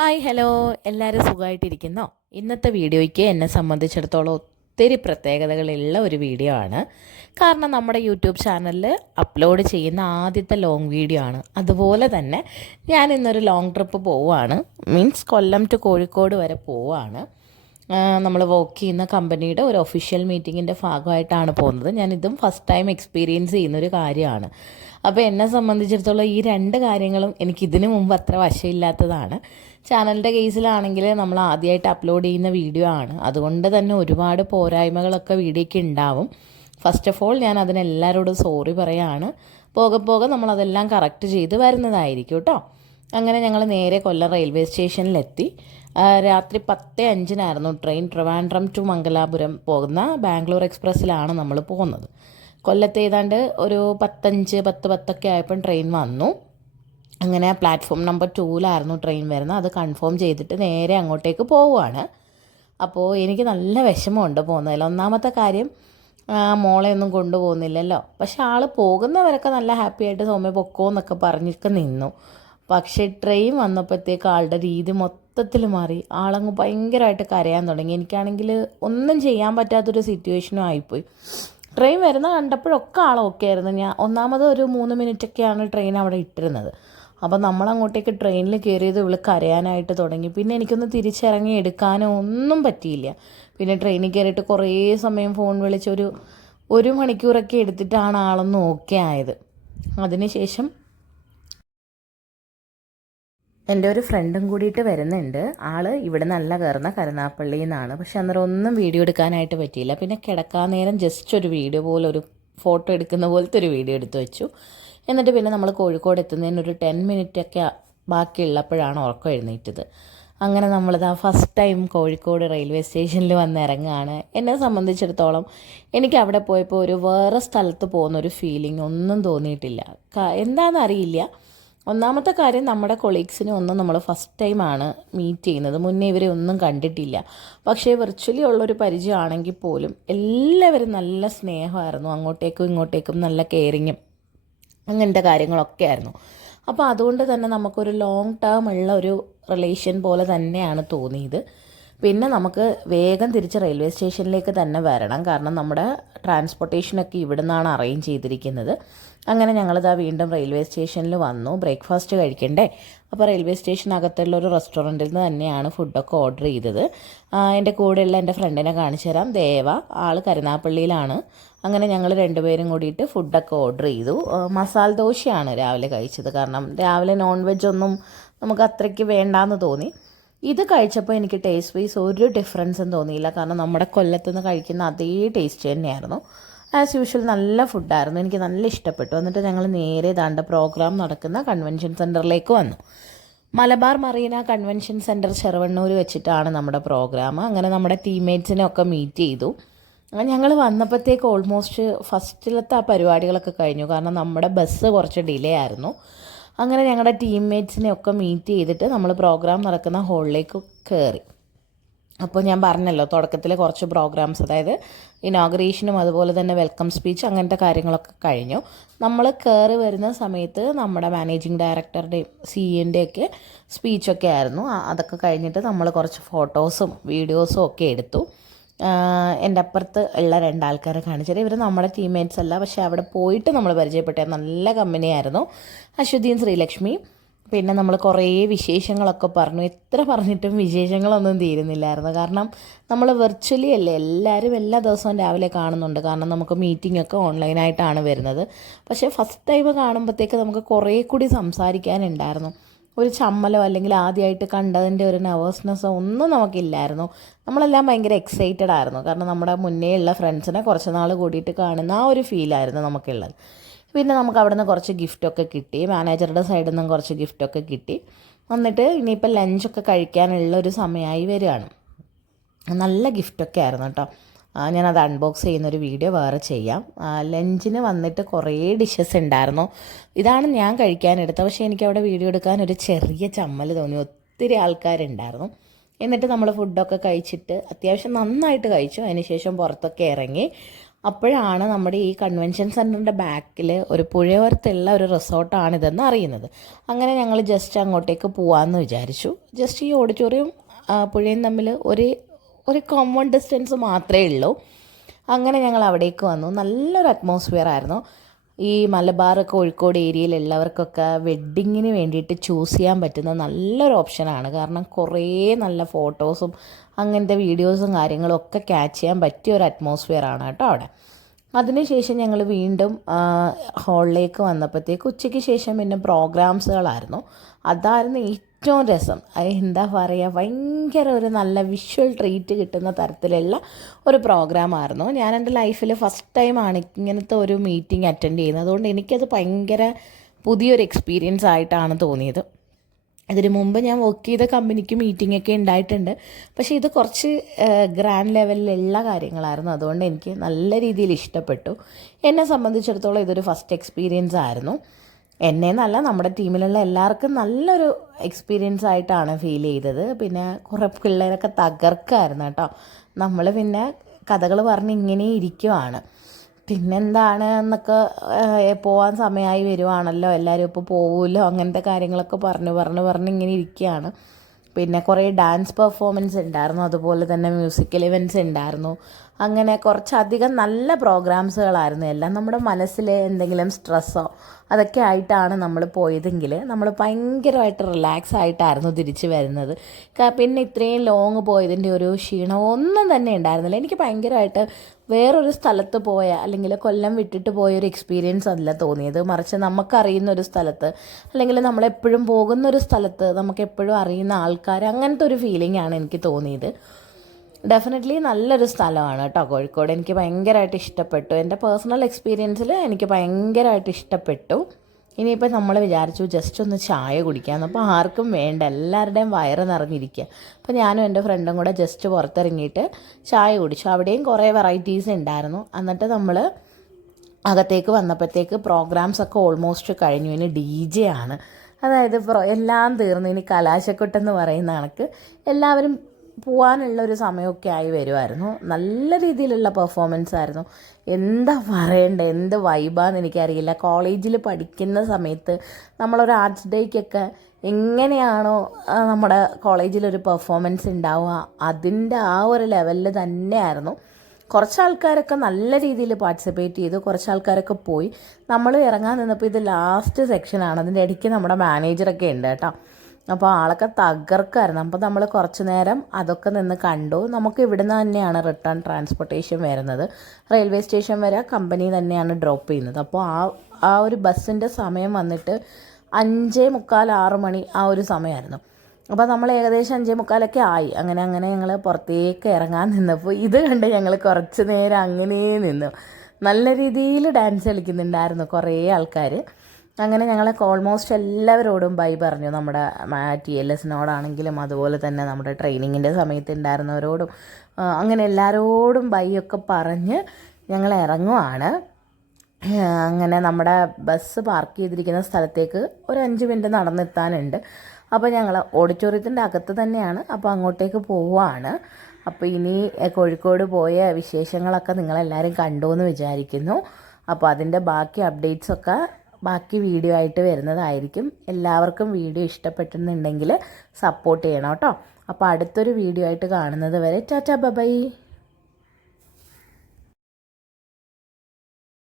Hi hello. എല്ലാവരും സുഖമായിട്ടിരിക്കുന്നോ? ഇന്നത്തെ വീഡിയോയ്ക്ക് എന്നെ സംബന്ധിച്ചിടത്തോളം ഒത്തിരി പ്രത്യേകതകളുള്ള ഒരു വീഡിയോ ആണ്. കാരണം നമ്മുടെ യൂട്യൂബ് ചാനലിൽ അപ്ലോഡ് ചെയ്യുന്ന ആദ്യത്തെ ലോങ് വീഡിയോ ആണ്. അതുപോലെ തന്നെ ഞാൻ ഇന്നൊരു ലോങ് ട്രിപ്പ് പോവുകയാണ്. മീൻസ് കൊല്ലം ടു കോഴിക്കോട് വരെ പോവുകയാണ്. നമ്മൾ വർക്ക് ചെയ്യുന്ന കമ്പനിയുടെ ഒരു ഒഫീഷ്യൽ മീറ്റിങ്ങിന്റെ ഭാഗമായിട്ടാണ് പോകുന്നത്. ഞാൻ ഇതും ഫസ്റ്റ് ടൈം എക്സ്പീരിയൻസ് ചെയ്യുന്നൊരു കാര്യമാണ്. അപ്പോൾ എന്നെ സംബന്ധിച്ചിടത്തോളം ഈ രണ്ട് കാര്യങ്ങളും എനിക്ക് ഇതിനു മുമ്പ് അത്ര വശമില്ലാത്തതാണ്. ചാനലിന്റെ കേസിലാണെങ്കിൽ നമ്മൾ ആദ്യമായിട്ട് അപ്ലോഡ് ചെയ്യുന്ന വീഡിയോ ആണ്. അതുകൊണ്ട് തന്നെ ഒരുപാട് പോരായ്മകളൊക്കെ വീഡിയോയ്ക്ക് ഉണ്ടാവും. ഫസ്റ്റ് ഓഫ് ഓൾ ഞാൻ അതിനെല്ലാവരോടും സോറി പറയാണ്. പോകെ പോകെ നമ്മളതെല്ലാം കറക്റ്റ് ചെയ്ത് വരുന്നതായിരിക്കും കേട്ടോ. അങ്ങനെ ഞങ്ങൾ നേരെ കൊല്ലം റെയിൽവേ സ്റ്റേഷനിലെത്തി രാത്രി പത്ത് അഞ്ചിനായിരുന്നു ട്രെയിൻ ട്രിവാൻഡ്രം ടു മംഗലാപുരം പോകുന്ന ബാംഗ്ലൂർ എക്സ്പ്രസ്സിലാണ് നമ്മൾ പോകുന്നത്. കൊല്ലത്ത് ഏതാണ്ട് ഒരു പത്തഞ്ച് പത്ത് പത്തൊക്കെ ആയപ്പോൾ ട്രെയിൻ വന്നു. അങ്ങനെ പ്ലാറ്റ്ഫോം നമ്പർ ടൂവിലായിരുന്നു ട്രെയിൻ വരുന്നത്. അത് കൺഫേം ചെയ്തിട്ട് നേരെ അങ്ങോട്ടേക്ക് പോവുകയാണ് അപ്പോൾ എനിക്ക് നല്ല വിഷമമുണ്ട് പോകുന്നതിൽ. ഒന്നാമത്തെ കാര്യം മോളെ ഒന്നും കൊണ്ടുപോകുന്നില്ലല്ലോ. പക്ഷെ ആൾ പോകുന്നവരൊക്കെ നല്ല ഹാപ്പി ആയിട്ട് സൗമ്യ പൊക്കോ എന്നൊക്കെ പറഞ്ഞിട്ട് നിന്നു. പക്ഷേ ട്രെയിൻ വന്നപ്പോഴത്തേക്ക് ആളുടെ രീതി മൊത്തത്തിൽ മാറി. ആളങ്ങ് ഭയങ്കരമായിട്ട് കരയാൻ തുടങ്ങി. എനിക്കാണെങ്കിൽ ഒന്നും ചെയ്യാൻ പറ്റാത്തൊരു സിറ്റുവേഷനും ആയിപ്പോയി. ട്രെയിൻ വരുന്ന കണ്ടപ്പോഴൊക്കെ ആൾ ഓക്കെ ആയിരുന്നു. ഞാൻ ഒന്നാമത് ഒരു മൂന്ന് മിനിറ്റൊക്കെയാണ് ട്രെയിൻ അവിടെ ഇട്ടിരുന്നത്. അപ്പോൾ നമ്മളങ്ങോട്ടേക്ക് ട്രെയിനിൽ കയറിയത് ഇവൾ കരയാനായിട്ട് തുടങ്ങി. പിന്നെ എനിക്കൊന്ന് തിരിച്ചിറങ്ങി എടുക്കാനോ ഒന്നും പറ്റിയില്ല. പിന്നെ ട്രെയിനിൽ കയറിയിട്ട് കുറേ സമയം ഫോൺ വിളിച്ചൊരു ഒരു മണിക്കൂറൊക്കെ എടുത്തിട്ടാണ് ആളൊന്ന് ഓക്കെ ആയത്. അതിനുശേഷം എന്റെ ഒരു ഫ്രണ്ടും കൂടിയിട്ട് വരുന്നുണ്ട്. ആൾ ഇവിടെ നല്ല കയറുന്ന കരുനാപ്പള്ളിയിൽ നിന്നാണ് പക്ഷെ അന്നേരം ഒന്നും വീഡിയോ എടുക്കാനായിട്ട് പറ്റിയില്ല. പിന്നെ കിടക്കാൻ നേരം ജസ്റ്റ് ഒരു വീഡിയോ പോലെ ഒരു ഫോട്ടോ എടുക്കുന്ന പോലത്തെ ഒരു വീഡിയോ എടുത്തു വെച്ചു. എന്നിട്ട് പിന്നെ നമ്മൾ കോഴിക്കോട് എത്തുന്നതിന് ഒരു ടെൻ മിനിറ്റൊക്കെ ബാക്കിയുള്ളപ്പോഴാണ് ഉറക്കം എഴുന്നേറ്റത്. അങ്ങനെ നമ്മളിത് ഫസ്റ്റ് ടൈം കോഴിക്കോട് റെയിൽവേ സ്റ്റേഷനിൽ വന്ന് ഇറങ്ങുകയാണ് എന്നെ സംബന്ധിച്ചിടത്തോളം എനിക്ക് അവിടെ പോയപ്പോൾ ഒരു വേറെ സ്ഥലത്ത് പോകുന്ന ഒരു ഫീലിംഗ് ഒന്നും തോന്നിയിട്ടില്ല. എന്താണെന്നറിയില്ല ഒന്നാമത്തെ കാര്യം നമ്മുടെ കൊളീഗ്സിനെ ഒന്നും നമ്മൾ ഫസ്റ്റ് ടൈമാണ് മീറ്റ് ചെയ്യുന്നത്. മുന്നേ ഇവരെ ഒന്നും കണ്ടിട്ടില്ല. പക്ഷേ വെർച്വലി ഉള്ളൊരു പരിചയമാണെങ്കിൽ പോലും എല്ലാവരും നല്ല സ്നേഹമായിരുന്നു. അങ്ങോട്ടേക്കും ഇങ്ങോട്ടേക്കും നല്ല കെയറിങ്ങും അങ്ങനത്തെ കാര്യങ്ങളൊക്കെ ആയിരുന്നു. അപ്പോൾ അതുകൊണ്ട് തന്നെ നമുക്കൊരു ലോങ് ടേം ഉള്ള ഒരു റിലേഷൻ പോലെ തന്നെയാണ് തോന്നിയത്. പിന്നെ നമുക്ക് വേഗം തിരിച്ച് റെയിൽവേ സ്റ്റേഷനിലേക്ക് തന്നെ വരണം. കാരണം നമ്മുടെ ട്രാൻസ്പോർട്ടേഷനൊക്കെ ഇവിടെ നിന്നാണ് അറേഞ്ച് ചെയ്തിരിക്കുന്നത്. അങ്ങനെ ഞങ്ങളിതാ വീണ്ടും റെയിൽവേ സ്റ്റേഷനിൽ വന്നു. ബ്രേക്ക്ഫാസ്റ്റ് കഴിക്കണ്ടേ? അപ്പോൾ റെയിൽവേ സ്റ്റേഷനകത്തുള്ള ഒരു റെസ്റ്റോറന്റിൽ നിന്ന് തന്നെയാണ് ഫുഡൊക്കെ ഓർഡർ ചെയ്തത്. എന്റെ കൂടെയുള്ള എന്റെ ഫ്രണ്ടിനെ കാണിച്ചു തരാം. ദേവ ആൾ കരുനാപ്പള്ളിയിലാണ് അങ്ങനെ ഞങ്ങൾ രണ്ടുപേരും കൂടിയിട്ട് ഫുഡൊക്കെ ഓർഡർ ചെയ്തു. മസാല ദോശയാണ് രാവിലെ കഴിച്ചത്. കാരണം രാവിലെ നോൺ വെജ് ഒന്നും നമുക്ക് അത്രയ്ക്ക് വേണ്ടാന്ന് തോന്നി. ഇത് കഴിച്ചപ്പോൾ എനിക്ക് ടേസ്റ്റ് വൈസ് ഒരു ഡിഫറൻസും തോന്നിയില്ല. കാരണം നമ്മുടെ കൊല്ലത്തുനിന്ന് കഴിക്കുന്ന അതേ ടേസ്റ്റ് തന്നെയായിരുന്നു. ആസ് യൂഷ്വൽ നല്ല ഫുഡായിരുന്നു എനിക്ക് നല്ല ഇഷ്ടപ്പെട്ടു. എന്നിട്ട് ഞങ്ങൾ നേരെ ദാണ്ട പ്രോഗ്രാം നടക്കുന്ന കൺവെൻഷൻ സെന്ററിലേക്ക് വന്നു. Malabar marina convention centre Cheruvannur വെച്ചിട്ടാണ് നമ്മുടെ പ്രോഗ്രാം അങ്ങനെ നമ്മുടെ ടീംമേറ്റ്സിനെ ഒക്കെ മീറ്റ് ചെയ്തു. ഞങ്ങൾ വന്നപ്പോഴത്തേക്ക് ഓൾമോസ്റ്റ് ഫസ്റ്റിലത്തെ ആ പരിപാടികളൊക്കെ കഴിഞ്ഞു. കാരണം നമ്മുടെ ബസ് കുറച്ച് ഡിലേ ആയിരുന്നു. അങ്ങനെ ഞങ്ങളുടെ ടീംമേറ്റ്സിനെ ഒക്കെ മീറ്റ് ചെയ്തിട്ട് നമ്മൾ പ്രോഗ്രാം നടക്കുന്ന ഹോളിലേക്ക് കയറി അപ്പോൾ ഞാൻ പറഞ്ഞല്ലോ തുടക്കത്തിൽ കുറച്ച് പ്രോഗ്രാംസ് അതായത് ഇനോഗ്രേഷനും അതുപോലെ തന്നെ വെൽക്കം സ്പീച്ച് അങ്ങനത്തെ കാര്യങ്ങളൊക്കെ കഴിഞ്ഞു. നമ്മൾ കയറി വരുന്ന സമയത്ത് നമ്മുടെ മാനേജിങ് ഡയറക്ടറുടെയും സി എന്റെയൊക്കെ സ്പീച്ചൊക്കെ ആയിരുന്നു. അതൊക്കെ കഴിഞ്ഞിട്ട് നമ്മൾ കുറച്ച് ഫോട്ടോസും വീഡിയോസും ഒക്കെ എടുത്തു. എന്റെ അപ്പുറത്ത് ഉള്ള രണ്ടാൾക്കാരെ കാണിച്ചത്. ഇവർ നമ്മുടെ ടീംമേറ്റ്സ് അല്ല. പക്ഷേ അവിടെ പോയിട്ട് നമ്മൾ പരിചയപ്പെട്ട. നല്ല കമ്പനിയായിരുന്നു അശ്വതിയും ശ്രീലക്ഷ്മി. പിന്നെ നമ്മൾ കുറേ വിശേഷങ്ങളൊക്കെ പറഞ്ഞു. എത്ര പറഞ്ഞിട്ടും വിശേഷങ്ങളൊന്നും തീരുന്നില്ലായിരുന്നു. കാരണം നമ്മൾ വെർച്വലി അല്ലേ? എല്ലാവരും എല്ലാ ദിവസവും രാവിലെ കാണുന്നുണ്ട്. കാരണം നമുക്ക് മീറ്റിംഗ് ഒക്കെ ഓൺലൈനായിട്ടാണ് വരുന്നത്. പക്ഷേ ഫസ്റ്റ് ടൈം കാണുമ്പോഴത്തേക്ക് നമുക്ക് കുറേ കൂടി സംസാരിക്കാനുണ്ടായിരുന്നു. ഒരു ചമ്മലോ അല്ലെങ്കിൽ ആദ്യമായിട്ട് കണ്ടതിന്റെ ഒരു നെർവസ്നെസ്സോ ഒന്നും നമുക്കില്ലായിരുന്നു. നമ്മളെല്ലാം ഭയങ്കര എക്സൈറ്റഡ് ആയിരുന്നു. കാരണം നമ്മുടെ മുന്നേ ഉള്ള ഫ്രണ്ട്സിനെ കുറച്ച് നാൾ കൂടിയിട്ട് കാണുന്ന ആ ഒരു ഫീലായിരുന്നു നമുക്കുള്ളത്. പിന്നെ നമുക്ക് അവിടെ നിന്ന് കുറച്ച് ഗിഫ്റ്റൊക്കെ കിട്ടി. മാനേജറുടെ സൈഡിൽ നിന്നും കുറച്ച് ഗിഫ്റ്റൊക്കെ കിട്ടി. എന്നിട്ട് ഇനിയിപ്പോൾ ലഞ്ചൊക്കെ കഴിക്കാനുള്ള ഒരു സമയമായി വരികയാണ്. നല്ല ഗിഫ്റ്റൊക്കെ ആയിരുന്നു കേട്ടോ. ഞാനത് അൺബോക്സ് ചെയ്യുന്നൊരു വീഡിയോ വേറെ ചെയ്യാം. ലഞ്ചിന് വന്നിട്ട് കുറേ ഡിഷസ് ഉണ്ടായിരുന്നു. ഇതാണ് ഞാൻ കഴിക്കാനെടുത്തത് പക്ഷേ എനിക്ക് അവിടെ വീഡിയോ എടുക്കാൻ ഒരു ചെറിയ ചമ്മൽ തോന്നി. ഒത്തിരി ആൾക്കാരുണ്ടായിരുന്നു. എന്നിട്ട് നമ്മൾ ഫുഡൊക്കെ കഴിച്ചിട്ട് അത്യാവശ്യം നന്നായിട്ട് കഴിച്ചു. അതിനുശേഷം പുറത്തൊക്കെ ഇറങ്ങി. അപ്പോഴാണ് നമ്മുടെ ഈ കൺവെൻഷൻ സെന്ററിന്റെ ബാക്കിൽ ഒരു പുഴയോരത്തുള്ള ഒരു റിസോർട്ടാണിതെന്ന് അറിയുന്നത്. അങ്ങനെ ഞങ്ങൾ ജസ്റ്റ് അങ്ങോട്ടേക്ക് പോകാമെന്ന് വിചാരിച്ചു. ജസ്റ്റ് ഈ ഓഡിറ്റോറിയം പുഴയും തമ്മിൽ ഒരു ഒരു കോമൺ ഡിസ്റ്റൻസ് മാത്രമേ ഉള്ളൂ. അങ്ങനെ ഞങ്ങൾ അവിടേക്ക് വന്നു. നല്ലൊരു അറ്റ്മോസ്ഫിയർ ആയിരുന്നു. ഈ മലബാർ കോഴിക്കോട് ഏരിയയിലുള്ളവർക്കൊക്കെ വെഡ്ഡിങ്ങിന് വേണ്ടിയിട്ട് ചൂസ് ചെയ്യാൻ പറ്റുന്ന നല്ലൊരു ഓപ്ഷനാണ് കാരണം കുറേ നല്ല ഫോട്ടോസും അങ്ങനത്തെ വീഡിയോസും കാര്യങ്ങളും ഒക്കെ ക്യാച്ച് ചെയ്യാൻ പറ്റിയ ഒരു അറ്റ്മോസ്ഫിയർ ആണ് കേട്ടോ അവിടെ. അതിനുശേഷം ഞങ്ങൾ വീണ്ടും ഹാളിലേക്ക് വന്നപ്പോഴത്തേക്ക് ഉച്ചയ്ക്ക് ശേഷം പിന്നെ പ്രോഗ്രാംസുകളായിരുന്നു അതായിരുന്നു ഏറ്റവും രസം. അത് എന്താ പറയുക ഭയങ്കര ഒരു നല്ല വിഷ്വൽ ട്രീറ്റ് കിട്ടുന്ന തരത്തിലുള്ള ഒരു പ്രോഗ്രാമായിരുന്നു ഞാൻ എന്റെ ലൈഫിൽ ഫസ്റ്റ് ടൈമാണ് ഇങ്ങനത്തെ ഒരു മീറ്റിംഗ് അറ്റൻഡ് ചെയ്യുന്നത്. അതുകൊണ്ട് എനിക്കത് ഭയങ്കര പുതിയൊരു എക്സ്പീരിയൻസ് ആയിട്ടാണ് തോന്നിയത്. ഇതിന് മുമ്പ് ഞാൻ വർക്ക് ചെയ്ത കമ്പനിക്ക് മീറ്റിംഗ് ഒക്കെ ഉണ്ടായിട്ടുണ്ട്. പക്ഷേ ഇത് കുറച്ച് ഗ്രാൻഡ് ലെവലിലുള്ള കാര്യങ്ങളായിരുന്നു. അതുകൊണ്ട് എനിക്ക് നല്ല രീതിയിൽ ഇഷ്ടപ്പെട്ടു. എന്നെ സംബന്ധിച്ചിടത്തോളം ഇതൊരു ഫസ്റ്റ് എക്സ്പീരിയൻസ് ആയിരുന്നു. എന്നെ എന്നല്ല നമ്മുടെ ടീമിലുള്ള എല്ലാവർക്കും നല്ലൊരു എക്സ്പീരിയൻസ് ആയിട്ടാണ് ഫീൽ ചെയ്തത്. പിന്നെ കുറേ പിള്ളേരൊക്കെ തകർക്കായിരുന്നു കേട്ടോ. നമ്മൾ പിന്നെ കഥകൾ പറഞ്ഞ് ഇങ്ങനെ ഇരിക്കുവാണ്. പിന്നെന്താണ് എന്നൊക്കെ പോകാൻ സമയമായി വരുവാണല്ലോ. എല്ലാവരും ഇപ്പോൾ പോവുമല്ലോ അങ്ങനത്തെ കാര്യങ്ങളൊക്കെ പറഞ്ഞ് പറഞ്ഞ് പറഞ്ഞ് ഇങ്ങനെ ഇരിക്കുകയാണ് പിന്നെ കുറേ ഡാൻസ് പെർഫോമൻസ് ഉണ്ടായിരുന്നു. അതുപോലെ തന്നെ മ്യൂസിക്കൽ ഇവന്റ്സ് ഉണ്ടായിരുന്നു. അങ്ങനെ കുറച്ചധികം നല്ല പ്രോഗ്രാംസുകളായിരുന്നു. എല്ലാം നമ്മുടെ മനസ്സിലെ എന്തെങ്കിലും സ്ട്രെസ്സോ അതൊക്കെ ആയിട്ടാണ് നമ്മൾ പോയതെങ്കിൽ നമ്മൾ ഭയങ്കരമായിട്ട് റിലാക്സ് ആയിട്ടായിരുന്നു തിരിച്ച് വരുന്നത്. പിന്നെ ഇത്രയും ലോങ് പോയതിന്റെ ഒരു ക്ഷീണം ഒന്നും തന്നെ ഉണ്ടായിരുന്നില്ല. എനിക്ക് ഭയങ്കരമായിട്ട് വേറൊരു സ്ഥലത്ത് പോയ അല്ലെങ്കിൽ കൊല്ലം വിട്ടിട്ട് പോയ ഒരു എക്സ്പീരിയൻസ് അല്ല തോന്നിയത്. മറിച്ച് നമുക്കറിയുന്ന ഒരു സ്ഥലത്ത് അല്ലെങ്കിൽ നമ്മളെപ്പോഴും പോകുന്ന ഒരു സ്ഥലത്ത് നമുക്കെപ്പോഴും അറിയുന്ന ആൾക്കാർ അങ്ങനത്തെ ഒരു ഫീലിംഗ് ആണ് എനിക്ക് തോന്നിയത്. ഡെഫിനറ്റ്ലി നല്ലൊരു സ്ഥലമാണ് കേട്ടോ കോഴിക്കോട്. എനിക്ക് ഭയങ്കരമായിട്ട് ഇഷ്ടപ്പെട്ടു. എന്റെ പേഴ്സണൽ എക്സ്പീരിയൻസിൽ എനിക്ക് ഭയങ്കരമായിട്ട് ഇഷ്ടപ്പെട്ടു. ഇനിയിപ്പോൾ നമ്മൾ വിചാരിച്ചു ജസ്റ്റ് ഒന്ന് ചായ കുടിക്കാമെന്ന് അപ്പോൾ ആർക്കും വേണ്ട. എല്ലാവരുടെയും വയറ് നിറഞ്ഞിരിക്കുക അപ്പോൾ ഞാനും എന്റെ ഫ്രണ്ടും കൂടെ ജസ്റ്റ് പുറത്തിറങ്ങിയിട്ട് ചായ കുടിച്ചു. അവിടെയും കുറേ വെറൈറ്റീസ് ഉണ്ടായിരുന്നു എന്നിട്ട് നമ്മൾ അകത്തേക്ക് വന്നപ്പോഴത്തേക്ക് പ്രോഗ്രാംസ് ഒക്കെ ഓൾമോസ്റ്റ് കഴിഞ്ഞു. ഇനി ഡി ജെ ആണ്. അതായത് എല്ലാം തീർന്നു. ഇനി കലാശക്കൊട്ടെന്ന് പറയുന്ന കണക്ക്. എല്ലാവരും പോകാനുള്ള ഒരു സമയമൊക്കെ ആയി വരുമായിരുന്നു നല്ല രീതിയിലുള്ള പെർഫോമൻസ് ആയിരുന്നു. എന്താ പറയണ്ടേ എന്ത് വൈബാന്ന് എനിക്കറിയില്ല. കോളേജിൽ പഠിക്കുന്ന സമയത്ത് നമ്മളൊരു ആർട്സ് ഡേക്കൊക്കെ എങ്ങനെയാണോ നമ്മുടെ കോളേജിലൊരു പെർഫോമൻസ് ഉണ്ടാവുക അതിന്റെ ആ ഒരു ലെവലിൽ തന്നെയായിരുന്നു. കുറച്ച് ആൾക്കാരൊക്കെ നല്ല രീതിയിൽ പാർട്ടിസിപ്പേറ്റ് ചെയ്തു കുറച്ച് ആൾക്കാരൊക്കെ പോയി. നമ്മൾ ഇറങ്ങാൻ നിന്നപ്പോൾ ഇത് ലാസ്റ്റ് സെക്ഷനാണ് അതിന്റെ ഇടയ്ക്ക് നമ്മുടെ മാനേജറൊക്കെ ഉണ്ട് കേട്ടോ. അപ്പോൾ ആളൊക്കെ തകർക്കായിരുന്നു. അപ്പോൾ നമ്മൾ കുറച്ച് നേരം അതൊക്കെ നിന്ന് കണ്ടു. നമുക്ക് ഇവിടുന്ന് തന്നെയാണ് റിട്ടേൺ ട്രാൻസ്പോർട്ടേഷൻ വരുന്നത്. റെയിൽവേ സ്റ്റേഷൻ വരെ കമ്പനി തന്നെയാണ് ഡ്രോപ്പ് ചെയ്യുന്നത്. അപ്പോൾ ആ ആ ഒരു ബസ്സിന്റെ സമയം വന്നിട്ട് അഞ്ചേ മുക്കാൽ ആറ് മണി ആ ഒരു സമയമായിരുന്നു. അപ്പോൾ നമ്മൾ ഏകദേശം അഞ്ചേ മുക്കാലൊക്കെ ആയി. അങ്ങനെ അങ്ങനെ ഞങ്ങൾ പുറത്തേക്ക് ഇറങ്ങാൻ നിന്നപ്പോൾ ഇത് കണ്ട് ഞങ്ങൾ കുറച്ച് നേരം അങ്ങനെ നിന്നു. നല്ല രീതിയിൽ ഡാൻസ് കളിക്കുന്നുണ്ടായിരുന്നു കുറേ ആൾക്കാർ അങ്ങനെ ഞങ്ങളൊക്കെ ഓൾമോസ്റ്റ് എല്ലാവരോടും ബൈ പറഞ്ഞു. നമ്മുടെ ടി എൽ എസിനോടാണെങ്കിലും അതുപോലെ തന്നെ നമ്മുടെ ട്രെയിനിങ്ങിന്റെ സമയത്ത് ഉണ്ടായിരുന്നവരോടും അങ്ങനെ എല്ലാവരോടും ബൈ ഒക്കെ പറഞ്ഞ് ഞങ്ങൾ ഇറങ്ങുവാണ് അങ്ങനെ നമ്മുടെ ബസ് പാർക്ക് ചെയ്തിരിക്കുന്ന സ്ഥലത്തേക്ക് ഒരു അഞ്ച് മിനിറ്റ് നടന്നെത്താനുണ്ട്. അപ്പോൾ ഞങ്ങൾ ഓഡിറ്റോറിയത്തിന്റെ അകത്ത് തന്നെയാണ്. അപ്പോൾ അങ്ങോട്ടേക്ക് പോവുകയാണ് അപ്പോൾ ഇനി കോഴിക്കോട് പോയ വിശേഷങ്ങളൊക്കെ നിങ്ങളെല്ലാവരും കണ്ടു എന്ന് വിചാരിക്കുന്നു. അപ്പോൾ അതിന്റെ ബാക്കി അപ്ഡേറ്റ്സൊക്കെ ബാക്കി വീഡിയോ ആയിട്ട് വരുന്നതായിരിക്കും. എല്ലാവർക്കും വീഡിയോ ഇഷ്ടപ്പെട്ടിട്ടുണ്ടെങ്കിൽ സപ്പോർട്ട് ചെയ്യണം കേട്ടോ. അപ്പോൾ അടുത്തൊരു വീഡിയോ ആയിട്ട് കാണുന്നത് വരെ ചാച്ചാ ബൈ.